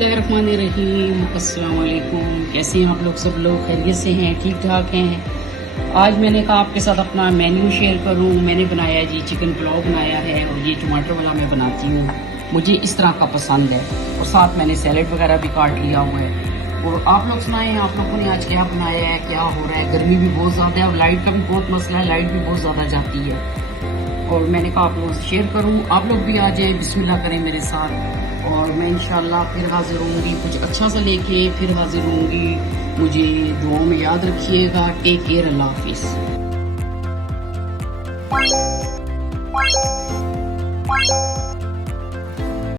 बिस्मिल्लाहिर्रहमानिर्रहीम। अस्सलाम वालेकुम। कैसे हैं आप लोग? सब लोग खैरियत से हैं, ठीक ठाक हैं। आज मैंने कहा आपके साथ अपना मेन्यू शेयर करूं। मैंने बनाया जी चिकन पुलाव बनाया है और ये टमाटर वाला मैं बनाती हूँ, मुझे इस तरह का पसंद है। और साथ मैंने सैलेड वगैरह भी काट लिया हुआ है। और आप लोग सुनाएं, आप लोगों ने आज क्या बनाया है, क्या हो रहा है? गर्मी भी बहुत ज़्यादा है और लाइट का भी बहुत मसला है, लाइट भी बहुत ज़्यादा जाती है। और मैंने कहा आप लोगों से शेयर करूं, आप लोग भी आ जाएं, बिस्मिल्लाह करें मेरे साथ। और मैं इंशाल्लाह फिर हाजिर होंगी, कुछ अच्छा सा लेके फिर हाजिर होंगी। मुझे दुआओं में याद रखिएगा। टेक केयर, अल्लाह हाफिज।